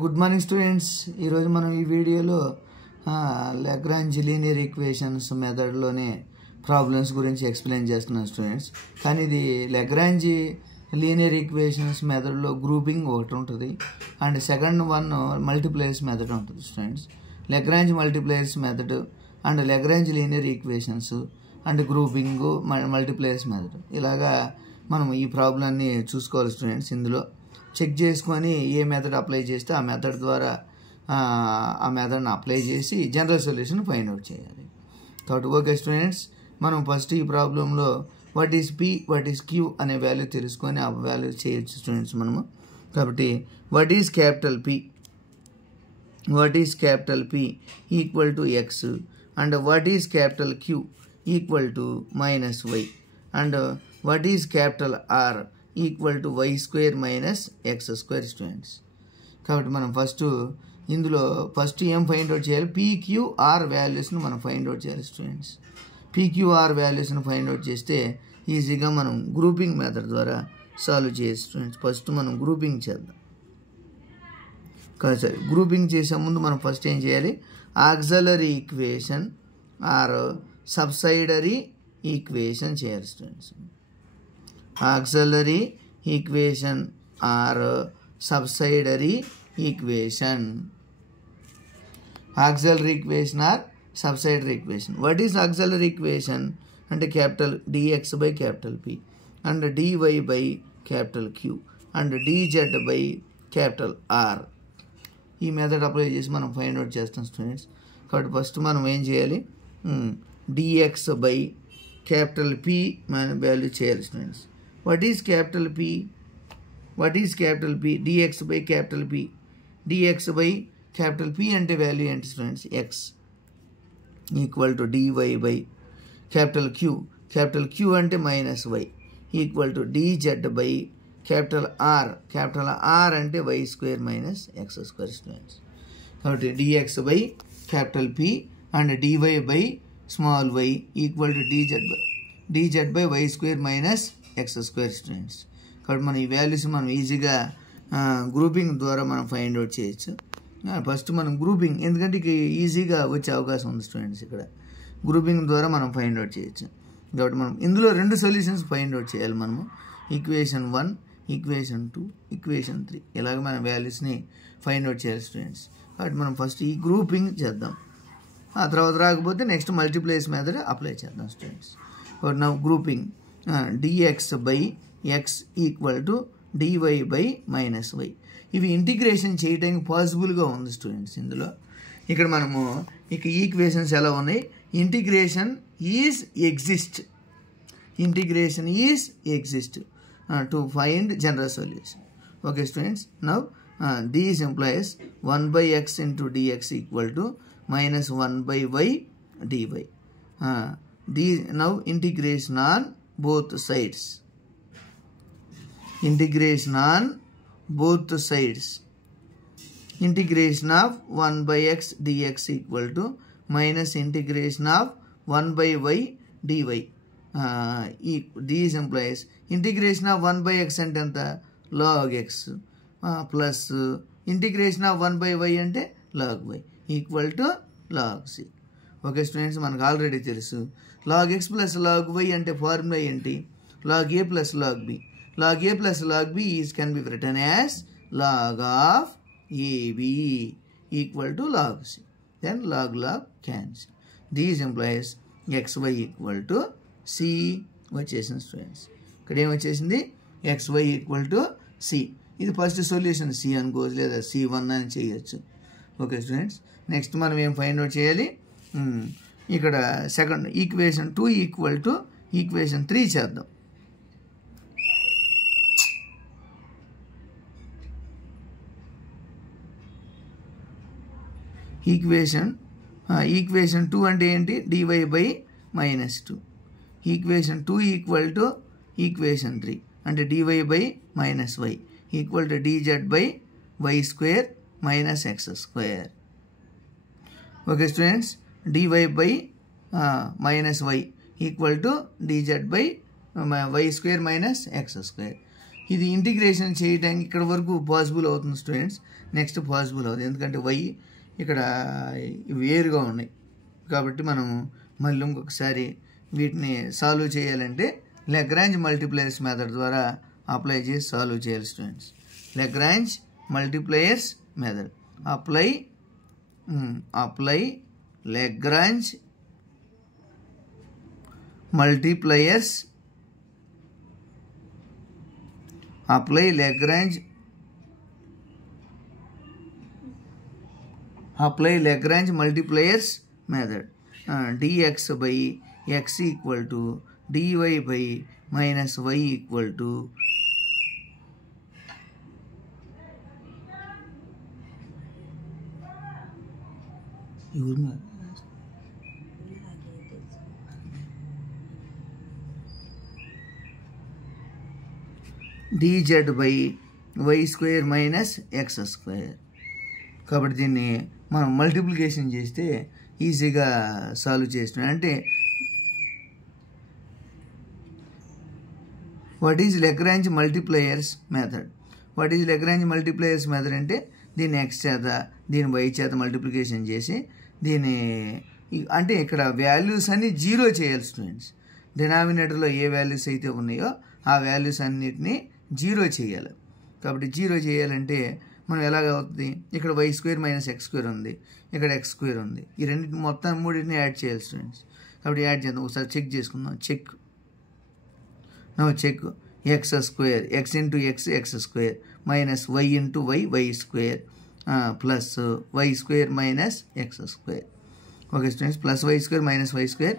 Good morning students. ఈరోజు మనం ఈ వీడియోలో లాగ్రాంజ్ లీనియర్ ఈక్వేషన్స్ మెథడ్లోనే ప్రాబ్లమ్స్ గురించి ఎక్స్ప్లెయిన్ చేస్తున్నాం స్టూడెంట్స్. కానీ ఇది లాగ్రాంజ్ లీనియర్ ఈక్వేషన్స్ మెథడ్లో గ్రూపింగ్ ఒకటి ఉంటుంది and second one multipliers method ఉంటుంది students. Lagrange multipliers method and Lagrange linear equations and grouping multipliers method, ఇలాగా మనం ఈ ప్రాబ్లమ్ని చూసుకోవాలి స్టూడెంట్స్. ఇందులో చెక్ చేసుకొని ఏ మెథడ్ అప్లై చేస్తే ఆ మెథడ్ ద్వారా ఆ మెథడ్ని అప్లై చేసి జనరల్ సొల్యూషన్ ఫైండ్ అవుట్ చేయాలి. కాబట్టి ఓకే స్టూడెంట్స్, మనం ఫస్ట్ ఈ ప్రాబ్లంలో what is P what is Q అనే వాల్యూ తెలుసుకొని ఆ వాల్యూ చేయొచ్చు స్టూడెంట్స్ మనము. కాబట్టి what is capital P equal to X and what is capital Q equal to minus Y and what is capital R equal to Y square minus X square students. కాబట్టి మనం ఇందులో first ఏం find out చేయాలి? PQR వాల్యూస్ని మనం find out చేయాలి students. PQR వాల్యూస్ని find out చేస్తే ఈజీగా మనం గ్రూపింగ్ మెథడ్ ద్వారా సాల్వ్ చేయొచ్చు స్టూడెంట్స్. ఫస్ట్ మనం గ్రూపింగ్ చేద్దాం. సరే, గ్రూపింగ్ చేసే ముందు మనం ఫస్ట్ ఏం చేయాలి? ఆక్సిలరీ ఈక్వేషన్ ఆర్ సబ్సైడరీ ఈక్వేషన్ చేయాలి students. Auxiliary equation or subsidiary equation. Auxiliary equation or subsidiary equation. What is auxiliary equation? And capital dx by capital P and dy by capital Q and dz by capital R. ఈ method apply చేసి మనం find out చేస్తాం students. కాబట్టి first మనం ఏం చేయాలి? dx by capital P మన value చేయాలి students. What is capital P? dx by capital P. dx by capital P అంటే వాల్యూ ఏంటి students? x equal to dy by capital Q. capital Q అంటే minus y equal to dz by capital R. capital R అంటే y square minus X square students. కాబట్టి dx by capital P and dy by small y equal to dz by y square minus X square students. కాబట్టి మనం ఈ values మనం ఈజీగా grouping ద్వారా మనం find out చేయొచ్చు. ఫస్ట్ మనం గ్రూపింగ్, ఎందుకంటే ఈజీగా వచ్చే అవకాశం ఉంది స్టూడెంట్స్. ఇక్కడ గ్రూపింగ్ ద్వారా మనం ఫైండ్ అవుట్ చేయొచ్చు. కాబట్టి మనం ఇందులో రెండు సొల్యూషన్స్ ఫైండ్ అవుట్ చేయాలి మనము. ఈక్వేషన్ 1, ఈక్వేషన్ 2, ఈక్వేషన్ 3 ఇలాగ మన వాల్యూస్ని ఫైండ్ అవుట్ చేయాలి స్టూడెంట్స్. కాబట్టి మనం ఫస్ట్ ఈ గ్రూపింగ్ చేద్దాం. ఆ తర్వాత రాకపోతే నెక్స్ట్ మల్టిప్లైస్ మెథడ్ అప్లై చేద్దాం స్టూడెంట్స్. కాబట్టి నా grouping dx by x equal to dy by minus y. ఇవి ఇంటిగ్రేషన్ చేయడానికి పాసిబుల్గా ఉంది స్టూడెంట్స్. ఇందులో ఇక్కడ మనము ఈక్వేషన్స్ ఎలా ఉన్నాయి? Integration is exist to find general solution. Okay students, now these implies 1 by x into dx equal to minus 1 by y dy. Now integration on both sides. Integration of 1 by x dx equal to minus integration of 1 by y dy. These implies integration of 1 by x and log x plus integration of 1 by y and log y equal to log c. Okay students, మనకు already తెలుసు log x plus log y అంటే formula ఏంటి? log a plus log b. log a plus log b can be written as log of ab equal to log c. Then log cancel. These implies xy equal to c వచ్చేసింది students. ఇక్కడ ఏమొచ్చేసింది? xy equal to c. ఇది first solution c అనుకోవచ్చు, లేదా c1 అని చేయొచ్చు. Okay students, next మనం ఏం ఫైండ్ అవుట్ చేయాలి? ఇక్కడ second equation 2 equal to equation 3 చేద్దాం. ఈక్వేషన్ 2 అంటే ఏంటి? dy by minus 2. Equation 2 equal to equation 3 అంటే dy by minus y equal to dz by y square minus X square. Okay students, dy by minus y equal to dz by y square minus x square. ఇది integration చేయడానికి ఇక్కడ వరకు possible అవుతుంది students. Next possible అవుతుంది ఎందుకంటే y ఇక్కడ వేరుగా ఉన్నాయి కాబట్టి మనం మళ్ళీ ఇంకొకసారి వీటిని సాల్వ్ చేయాలంటే లాగ్రాంజ్ మల్టిప్లైయర్స్ మెథడ్ ద్వారా అప్లై చేసి సాల్వ్ చేయాలి students. Lagrange multipliers method apply Lagrange multipliers method. dx by x equal to dy by minus y equal to dz by y square minus x square. కాబట్టి దీన్ని మనం multiplication చేస్తే ఈజీగా solve చేస్తున్నాం. అంటే what is Lagrange multipliers method? అంటే దీన్ని x చేత దీని y చేత మల్టిప్లికేషన్ చేసి దీన్ని అంటే ఇక్కడ వాల్యూస్ అన్ని జీరో చేయాలి స్టూడెంట్స్. డినామినేటర్లో ఏ వాల్యూస్ అయితే ఉన్నాయో ఆ వాల్యూస్ అన్నిటినీ జీరో చేయాలి. కాబట్టి జీరో చేయాలంటే మనం ఎలాగ అవుతుంది, ఇక్కడ y square minus x square ఉంది, ఇక్కడ x స్క్వేర్ ఉంది, ఈ రెండింటిని మొత్తం మూడింటిని యాడ్ చేయాలి స్టూడెంట్స్. కాబట్టి యాడ్ చేద్దాం, ఒకసారి చెక్ చేసుకుందాం. Check x square x into x square minus y into y square plus y square minus x square. Okay students, plus y square minus y square